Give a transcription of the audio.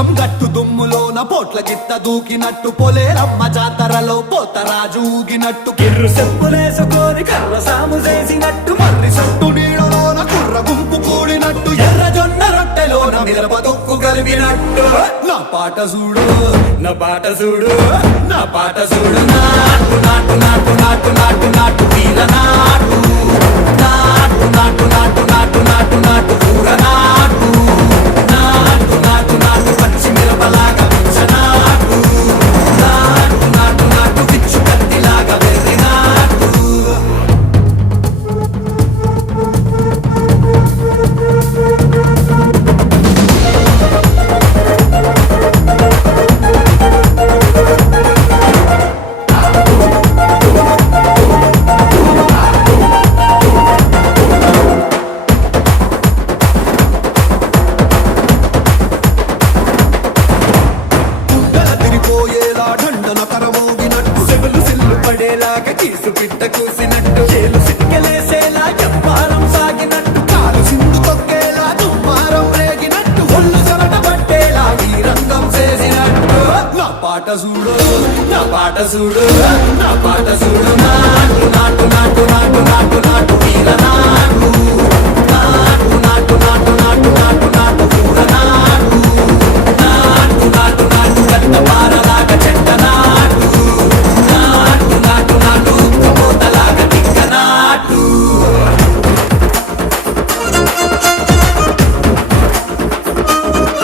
పొలం గట్టు దుమ్ములోన పోట్ల గిత్త దూకినట్టు పొలేరమ్మ జాతరలో పోతరాజు ఊగినట్టు కిర్రు చెప్పులేసుకొని కర్ర సాము చేసినట్టు మర్రి సట్టు నీడలోన కుర్ర గుంపు కూడినట్టు ఎర్ర జొన్న రొట్టెలోన మిరప దుక్కు కలిపినట్టు నా పాట చూడు నా పాట చూడు నా పాట చూడు నాటు నాటు నాటు నాటు నాటు నాటు వీర నాటు నాటు నాటు నాటు నాటు నాటు నాటు కూర నాటు నాటు నాటు నాటు పచ్చి మిరపలాగా నాటు నాటు నాటు నాటు పిచ్చు కత్తిలాగా వెర్రి నాటు కీసు పిట్ట కూసినట్టు చేలు సిక్కలేసేలా ఎవ్వారం సాగినట్టు కాలు సింధు తొక్కేలా దుమ్మారం రేగినట్టు ఒళ్ళు చెమట పట్టేలా ఈ రంగం చేసినట్టు నా పాట చూడు నా పాట చూడు నా పాట చూడు నాటు నాటు నాటు నాటు నాటు నాటు వీర నాటు